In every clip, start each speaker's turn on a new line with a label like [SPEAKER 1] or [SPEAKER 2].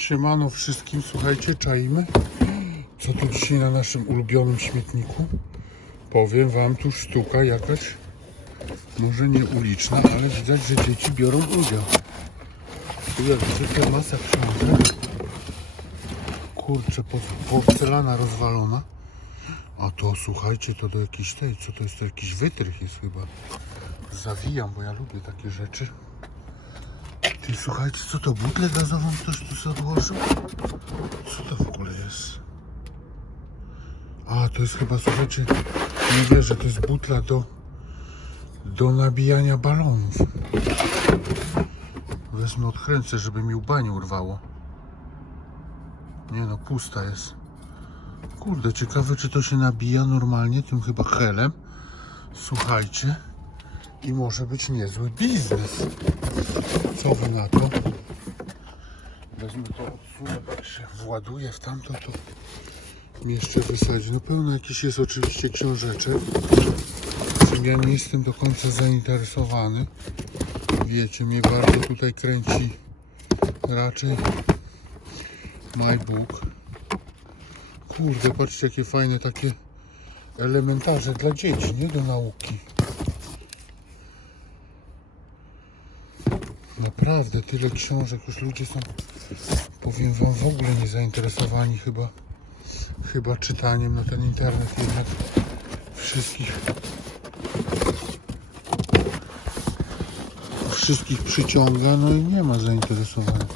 [SPEAKER 1] Siemano wszystkim, słuchajcie, czajmy. Co tu dzisiaj na naszym ulubionym śmietniku? Powiem wam, tu sztuka jakaś, może nie uliczna, ale widać, że dzieci biorą udział. Tu jak zwykle masa książek. Kurczę, po- porcelana rozwalona. A to słuchajcie, to do jakiejś tej, co to jest, to jakiś wytrych jest chyba. Zawijam, bo ja lubię takie rzeczy. Ty słuchajcie, co to butlę gazową ktoś tu sobie odłożył? Co to w ogóle jest? A, to jest chyba, słuchajcie, nie wierzę, to jest butla do, do nabijania balonów. Wezmę, odkręcę, żeby mi łba nie urwało. Nie no, pusta jest. Kurde, ciekawe, czy to się nabija normalnie, tym chyba helem. Słuchajcie. I może być niezły biznes. Co wy na to? Wezmę to odsunę, jak się właduje w tamto, to mi jeszcze wysadzi. No pełno jakiś jest oczywiście książeczek, ja nie jestem do końca zainteresowany. Wiecie, mnie bardzo tutaj kręci raczej My Book. Kurde, patrzcie jakie fajne takie elementarze dla dzieci, nie do nauki. Naprawdę, tyle książek, już ludzie są, powiem wam, w ogóle nie zainteresowani chyba, chyba czytaniem, no ten internet jednak wszystkich, wszystkich przyciąga, no i nie ma zainteresowania.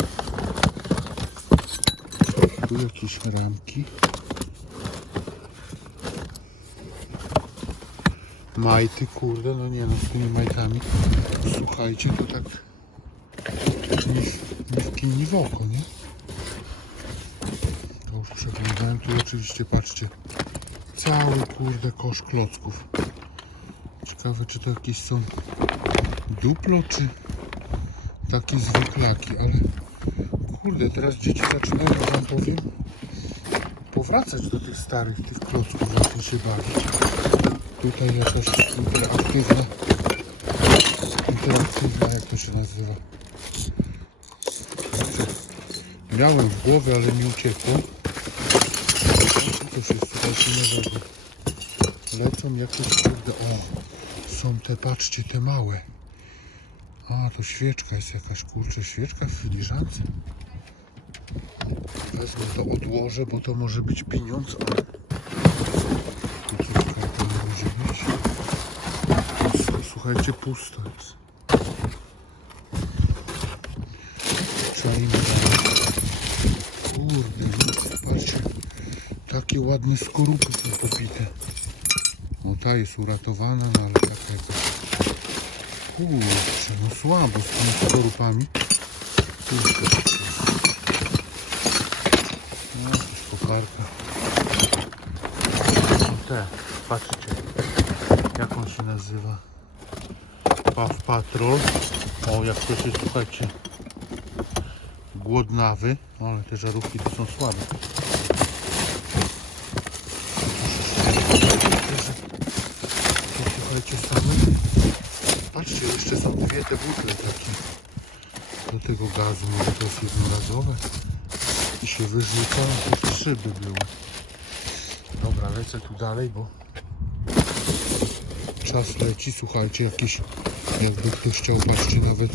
[SPEAKER 1] Tu jakieś ramki. Majty, kurde, no nie no, z tymi majtami. Słuchajcie, to tak ni, ni w oko, nie? To już przeglądałem. Tu oczywiście, patrzcie, cały kurde kosz klocków. Ciekawe, czy to jakieś są duplo, czy takie zwyklaki, ale kurde, teraz dzieci zaczynają, wam powiem, powracać do tych starych, tych klocków, jak się bawić. Tutaj jakaś interaktywna, interaktywna, jak to się nazywa? Miałem w głowie, ale mi uciekło. Co to się słuchajcie nowego? Lecą jakieś kurde, o, są te, patrzcie, te małe. A, to świeczka jest jakaś, kurczę, świeczka w filiżance. Wezmę to, odłożę, bo to może być pieniądz, ale... Coś to słuchajcie, pusto jest. Czajmy dalej. Kurde, no, patrzcie. Takie ładne skorupy są popite. No ta jest uratowana, no ale taka. Kurczę, no słabo z tymi skorupami. Kurczę. No, jakaś koparka. No te, patrzcie. Jak on się nazywa? Paw Patrol. O, jak to się, słuchajcie, głodnawy. O, ale te żarówki to są słabe. To słuchajcie same. Patrzcie, te butle takie. Do tego gazu, może to jest jednorazowe. I się wyrzuca, to trzy by były. Dobra, lecę tu dalej, bo czas leci. Słuchajcie, jakieś, jakby ktoś chciał, patrzcie, nawet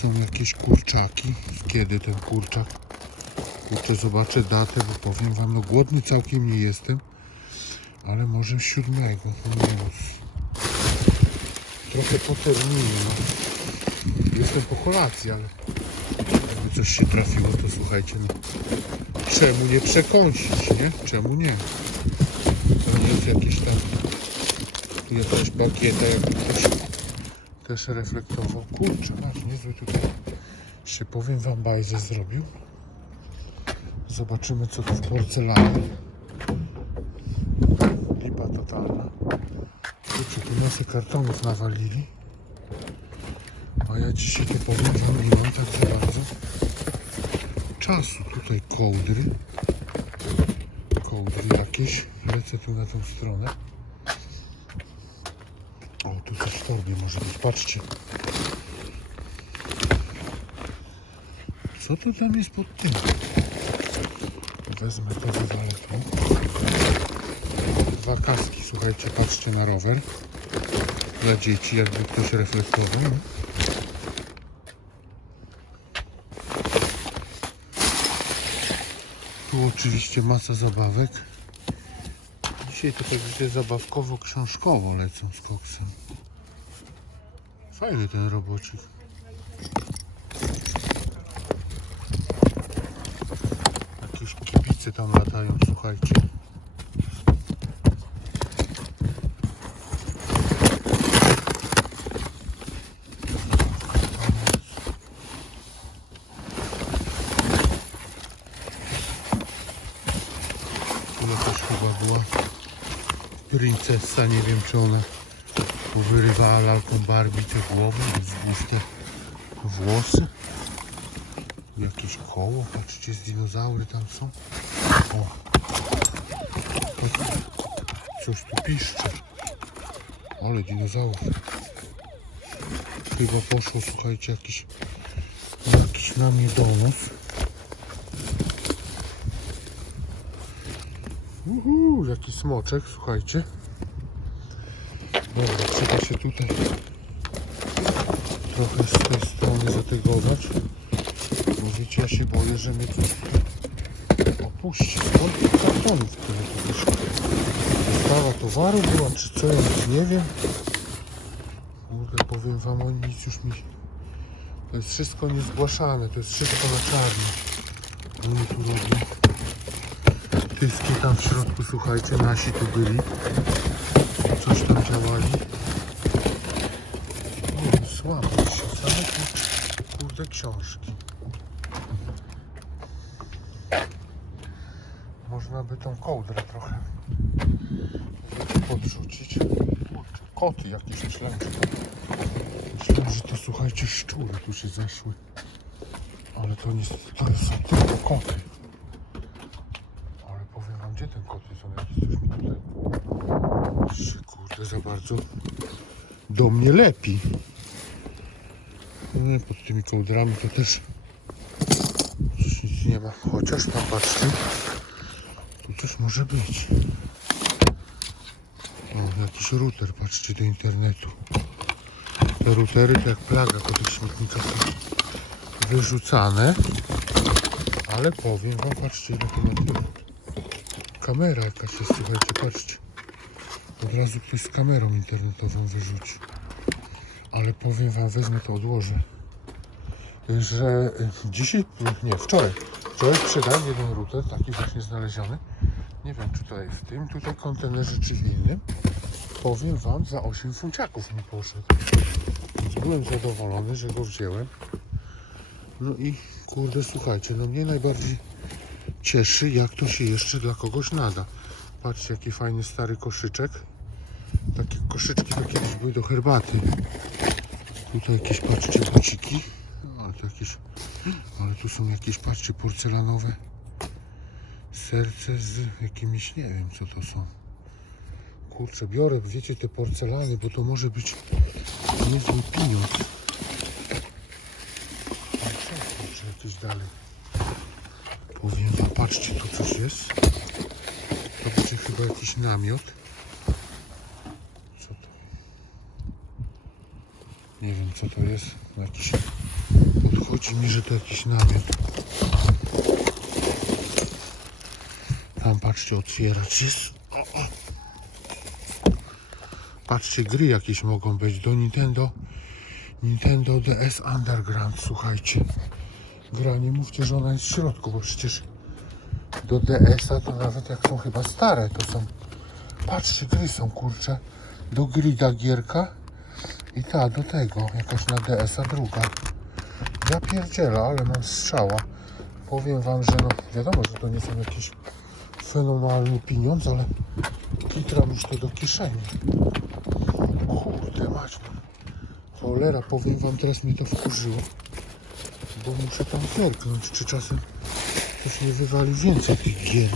[SPEAKER 1] są jakieś kurczaki. Kiedy ten kurczak? Kurczę, zobaczę datę, bo powiem wam, no głodny całkiem nie jestem, ale może siódmego, no nie wiem. Trochę po terminie, no. Jestem po kolacji, ale jakby coś się trafiło, to słuchajcie, no. Czemu nie przekąsić, nie? Czemu nie? To nie jest jakieś tam, tu jakaś bagieta, jakby ktoś też reflektował. Kurczę, masz niezły tutaj się powiem wam bajzę zrobił. Zobaczymy co tu w porcelanie. Lipa totalna. Masę kartonów nawalili. A ja dzisiaj to powiem wam nie mam tak bardzo czasu. Tutaj kołdry. Kołdry jakieś. Lecę tu na tą stronę. O, tu coś w torbie może być. Patrzcie. Co to tam jest pod tym? Wezmę to, wywalę tu. Dwa kaski, słuchajcie, patrzcie na rower. Dla dzieci, jakby ktoś reflektował. Tu oczywiście masa zabawek. Dzisiaj to tak widzę zabawkowo-książkowo lecą z koksem. Fajny ten robocik. Jakieś kibice tam latają, słuchajcie. Tu jakaś chyba była princesa, nie wiem czy ona wyrywała lalką Barbie te głowy, wzdłuż te włosy. Jakieś koło, patrzcie, z dinozaury tam są. O. Coś tu piszcze. Ale dinozaur. Chyba poszło, słuchajcie, jakiś, jakiś na mnie donos. Uhu, jaki smoczek, słuchajcie. Dobra, trzeba się tutaj trochę z tej strony zategować. Bo wiecie, ja się boję, że mnie coś tutaj opuści. Te kartony, które tu? Dostawa towaru była, czy co, ja nic nie wiem. Kurde, powiem wam, oni nic już mi... To jest wszystko niezgłaszane, to jest wszystko na czarno. Oni tu robią. Tyski tam w środku, słuchajcie, nasi tu byli. Coś tam działali. Wiem, słabo się. Kurde książki. Można by tą kołdrę trochę podrzucić. Koty jakieś myślałem, myślałem, że to słuchajcie szczury tu się zeszły. Ale to nie to są tylko koty. Ale powiem wam, gdzie ten kot jest? On jakiś coś mi tutaj się kurde za bardzo do mnie lepi. No, pod tymi kołdrami to też nic nie ma. Chociaż tam patrzcie, tu coś może być. O, jakiś router, patrzcie, do internetu. Te routery to jak plaga po tych śmietnikach wyrzucane. Ale powiem wam, patrzcie, ile to. Kamera jakaś jest, słuchajcie, patrzcie. Od razu ktoś z kamerą internetową wyrzucił. Ale powiem wam, wezmę to, odłożę. Że y, dzisiaj, nie, wczoraj, wczoraj sprzedałem jeden router, taki właśnie znaleziony. Nie wiem, czy jest w tym tutaj kontenerze, czy w innym. Powiem wam, za 8 funciaków mi poszedł. Więc byłem zadowolony, że go wziąłem. No i kurde, słuchajcie, no mnie najbardziej cieszy, jak to się jeszcze dla kogoś nada. Patrzcie, jaki fajny stary koszyczek. Koszyczki to kiedyś były do herbaty. Tutaj jakieś, patrzcie, buciki. Ale to jakieś, ale tu są jakieś, patrzcie, porcelanowe serce z jakimiś, nie wiem co to są. Kurczę, biorę, wiecie, te porcelany, bo to może być niezły pieniądz. Kurczę, jakieś dalej. Powiem wam, patrzcie, tu coś jest. To będzie chyba jakiś namiot. Co to? Nie wiem co to jest. Jakiś... Podchodzi mi, że to jakiś namiot. Tam patrzcie, otwieracz jest. O, o. Patrzcie, gry jakieś mogą być do Nintendo. Nintendo DS Underground, słuchajcie. Gra, nie mówcie, że ona jest w środku, bo przecież do DS-a to nawet jak są chyba stare, to są. Patrzcie, gry są kurcze. Do grida gierka i ta do tego, jakaś na DS-a druga. Ja pierdzielę, ale mam strzała. Powiem wam, że no wiadomo, że to nie są jakieś fenomenalny pieniądz, ale kitram już to do kieszeni. Kurde mać, no. Cholera, powiem wam, teraz mi to wkurzyło. Bo muszę tam zerknąć, czy czasem ktoś nie wywali więcej tych gier.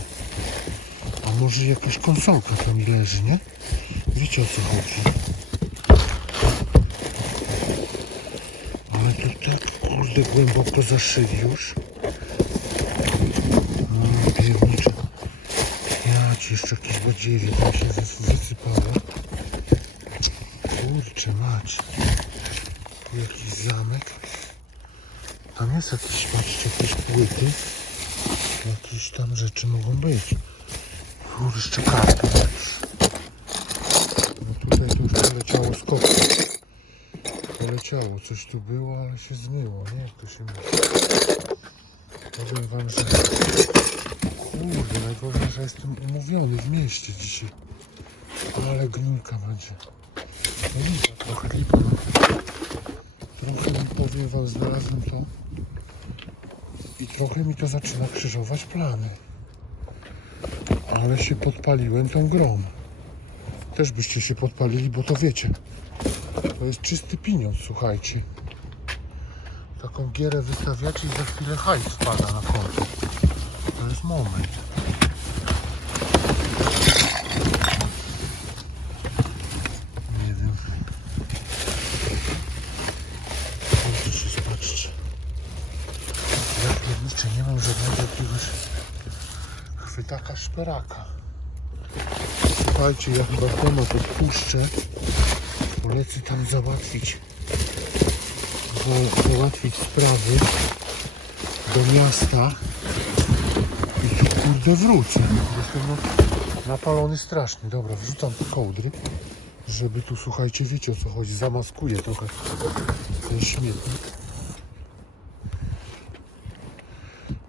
[SPEAKER 1] A może jakaś konsolka tam leży, nie? Wiecie o co chodzi. Ale to tak, kurde, głęboko zaszyli już. No, piernicze. Ja ci jeszcze jakieś badziewie tam się wysypało. Kurczę mać. Jakiś zamek. Tam jest jakieś, patrzcie, jakieś płyty. Jakieś tam rzeczy mogą być. Jeszcze karty. No tutaj to już poleciało z kopy. Poleciało, coś tu było, ale się zmyło, nie? Jak to się mówi. Powiem wam, że... Kurde, że jestem umówiony w mieście dzisiaj. Ale gnulka będzie. No lipa, trochę lipa. Trochę mi powiem wam, znalazłem to. I trochę mi to zaczyna krzyżować plany. Ale się podpaliłem tą grą. Też byście się podpalili, bo to wiecie. To jest czysty pieniądz, słuchajcie. Taką gierę wystawiacie i za chwilę hajs spada na konto. To jest moment. Nie wiem. Patrzcie, patrzcie. Ja pierniczę, nie mam żadnego jakiegoś chwytaka szperaka. Słuchajcie, ja chyba temat odpuszczę. Polecę tam załatwić za, załatwić sprawy do miasta i tu kurde wrócę. Jestem napalony strasznie. Dobra, wrzucam te kołdry, żeby tu słuchajcie, wiecie o co chodzi. Zamaskuję trochę ten śmietnik.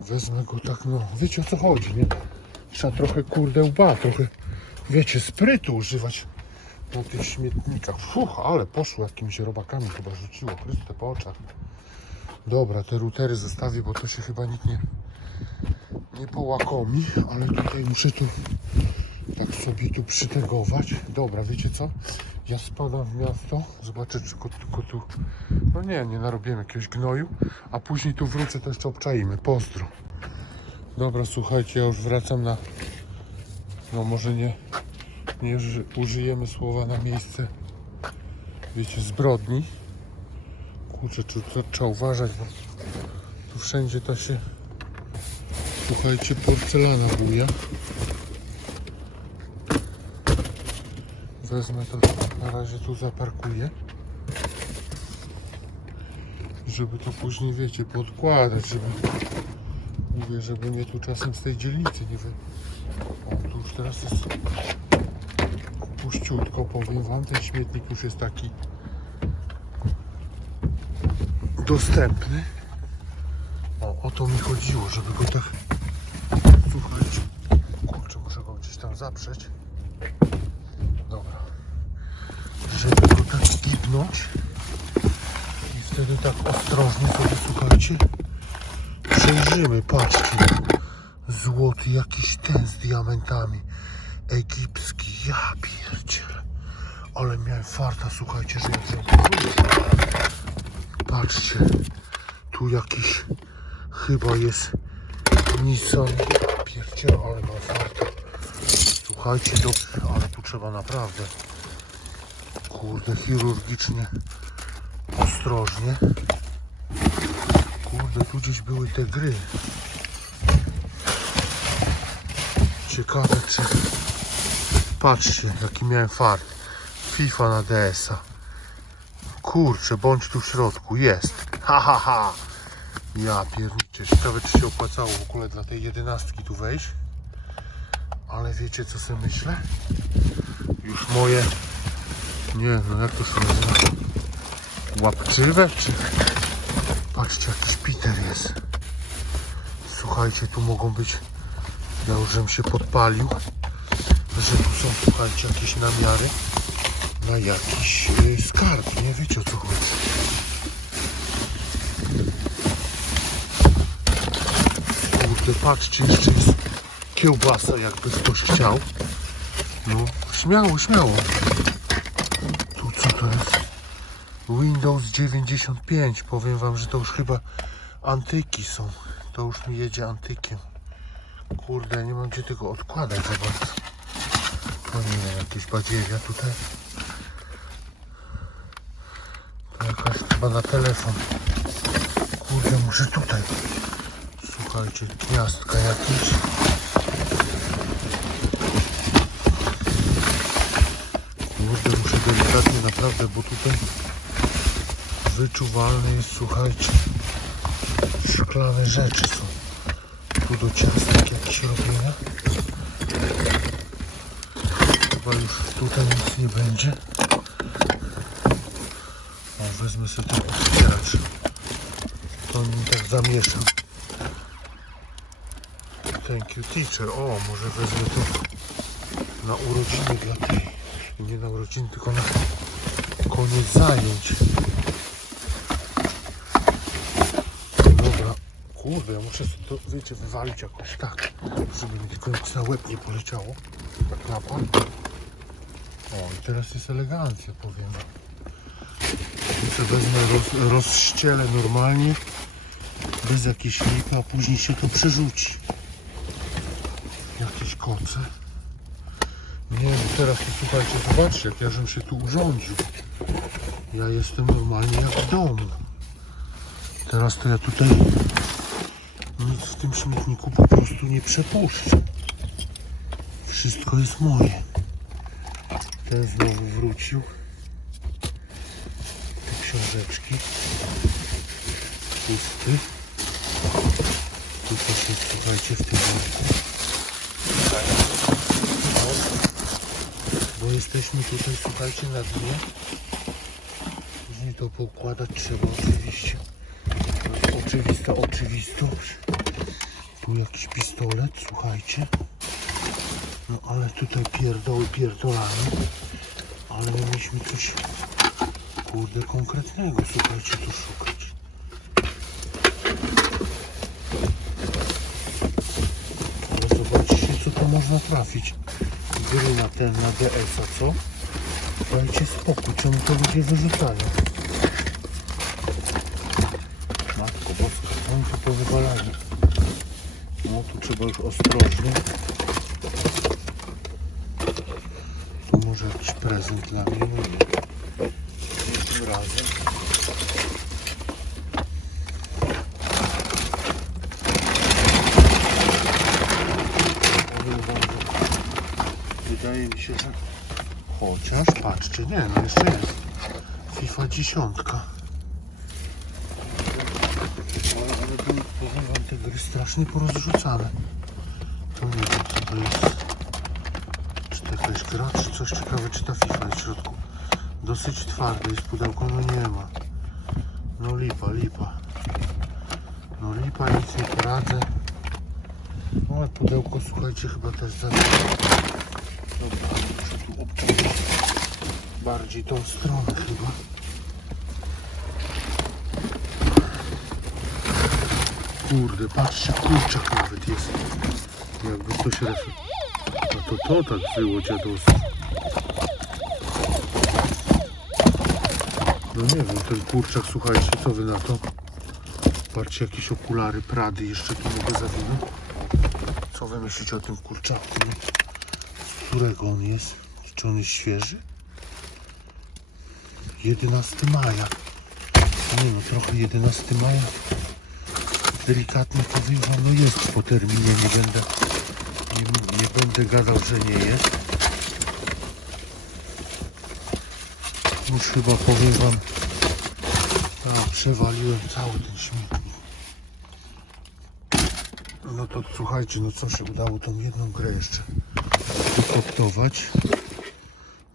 [SPEAKER 1] Wezmę go tak, no, wiecie o co chodzi, nie? Trzeba trochę kurde łba, trochę, wiecie, sprytu używać na tych śmietnikach. Fuch, ale poszło jakimiś robakami chyba rzuciło. Chryste po oczach. Dobra, te routery zostawię, bo to się chyba nikt nie, nie połakomi, ale tutaj muszę tu tak sobie tu przytegować. Dobra, wiecie co? Ja spadam w miasto, zobaczę czy tylko tu... No nie, nie narobiłem jakiegoś gnoju, a później tu wrócę, to jeszcze obczaimy. Pozdro. Dobra, słuchajcie, ja już wracam na... No może nie nie uży- użyjemy słowa na miejsce, wiecie, zbrodni. Kurczę, tu, trzeba uważać, bo tu wszędzie to się, słuchajcie, porcelana buja. Wezmę to, na razie tu zaparkuję. Żeby to później, wiecie, podkładać, żeby, mówię, żeby mnie tu czasem z tej dzielnicy nie wy... O, tu już teraz jest puściutko, powiem wam, ten śmietnik już jest taki dostępny. O, o to mi chodziło, żeby go tak słuchajcie, kurczę, muszę go gdzieś tam zaprzeć. Dobra. Żeby go tak gibnąć i wtedy tak ostrożnie sobie, słuchajcie, przejrzymy, patrzcie. Złoty jakiś ten z diamentami egipski, ja pierdzielę. Ale miałem farta, słuchajcie, że wziąłem Patrzcie, tu jakiś chyba jest Nissan. Ja pierdzielę, ale mam farta. Słuchajcie, dobrze, ale tu trzeba naprawdę kurde, chirurgicznie ostrożnie. Kurde, tu gdzieś były te gry. Ciekawe czy... Patrzcie, jaki miałem fart. FIFA na DS-a. Kurczę, bądź tu w środku. Jest. Ha, ha, ha. Ja pierniczę. Ciekawe, czy się opłacało w ogóle dla tej jedenastki tu wejść. Ale wiecie, co sobie myślę? Już moje... Nie, no jak to się nazywa? Łapczywe, czy... Patrzcie, jakiś Peter jest. Słuchajcie, tu mogą być... Ja już żem się podpalił że tu są, słuchajcie, jakieś namiary na jakiś y, skarb. Nie wiecie o co chodzi. Kurde, patrzcie, jeszcze jest kiełbasa, jakby ktoś chciał. No, śmiało, śmiało. Tu co to jest? Windows 95. Powiem wam, że to już chyba antyki są. To już mi jedzie antykiem. Kurde, nie mam gdzie tego odkładać za bardzo. O nie, jakieś badziewia tutaj. To jakaś chyba na telefon. Kurde, muszę tutaj. Słuchajcie, gniazdka jakieś. Kurde, muszę delikatnie naprawdę, bo tutaj wyczuwalne jest, słuchajcie, szklane rzeczy są. Tu do ciastek jakieś robienia. Chyba już tutaj nic nie będzie. O, wezmę sobie ten otwieracz. To nim tak zamieszam. Thank you teacher. O, może wezmę to na urodziny dla tej. Nie na urodziny, tylko na koniec zajęć. Dobra. Kurde, ja muszę to, wiecie, wywalić jakoś tak, żeby mi tylko nic na łeb nie poleciało. Klapa. O, i teraz jest elegancja, powiem co wezmę, roz, rozścielę normalnie, bez jakiejś lipy, a później się to przerzuci. Jakieś koce. Nie wiem, teraz to słuchajcie, zobaczcie, jak ja żem się tu urządził. Ja jestem normalnie jak w domu. Teraz to ja tutaj nic w tym śmietniku po prostu nie przepuszczę. Wszystko jest moje. Ten znowu wrócił. Te książeczki. Pusty. Tu coś jest, słuchajcie, w tym worku. Bo jesteśmy tutaj, słuchajcie, na dnie. Później to poukładać trzeba oczywiście. Oczywista oczywistość. Tu jakiś pistolet, słuchajcie. No ale tutaj pierdoły pierdolami. Ale my mieliśmy coś kurde konkretnego, słuchajcie, tu szukać. Ale zobaczcie, co tu można trafić. Gry na ten, na DS-a, co? Dajcie spokój, czemu to ludzie wyrzucają? Matko boska, oni tu powywalali? No tu trzeba już ostrożnie. Tu może jakiś prezent dla mnie, nie. Tym razem. Wydaje mi się, że chociaż, patrzcie, nie, no jeszcze jest. FIFA dziesiątka. Ale, ale powiem wam, te gry strasznie porozrzucane. To nie wiem, co to jest. Czy to jakaś gra, czy coś ciekawe, czy ta FIFA jest w środku. Dosyć twarde jest pudełko, no nie ma. No lipa, lipa. No lipa, nic nie poradzę. No ale pudełko, słuchajcie, chyba też za... Dobra, muszę tu obciąć bardziej tą stronę chyba. Kurde, patrzcie, kurczak nawet jest. Jakby ktoś raz... No to to tak było dziadostwo. No nie wiem, ten kurczak, słuchajcie, co wy na to? Patrzcie, jakieś okulary Prady jeszcze tu mogę zawinąć. Co wy myślicie o tym kurczaku? Z którego on jest? Czy on jest świeży? 11 maja. Nie no, trochę 11 maja. Delikatnie powiem wam, no jest po terminie, nie będę, nie, nie będę gadał, że nie jest. Już chyba powiem wam, a, przewaliłem cały ten śmietnik. No to słuchajcie, no co się udało tą jedną grę jeszcze wykoptować.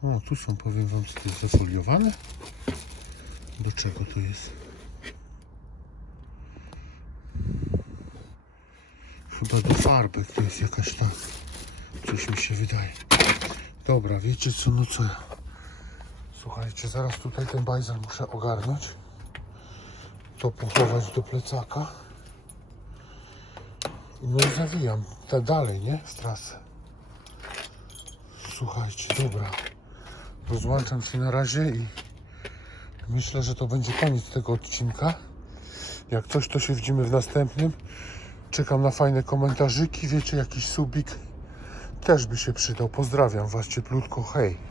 [SPEAKER 1] O, tu są, powiem wam, co to jest zafoliowane. Do czego to jest? Chyba do farbek to jest jakaś ta. Coś mi się wydaje. Dobra, wiecie co, no co. Słuchajcie, zaraz tutaj ten bajzel muszę ogarnąć. To pochować do plecaka. No i zawijam tak dalej, nie? W trasę. Słuchajcie, dobra. Rozłączam się na razie i myślę, że to będzie koniec tego odcinka. Jak coś, to się widzimy w następnym. Czekam na fajne komentarzyki. Wiecie, jakiś subik też by się przydał. Pozdrawiam Was cieplutko. Hej.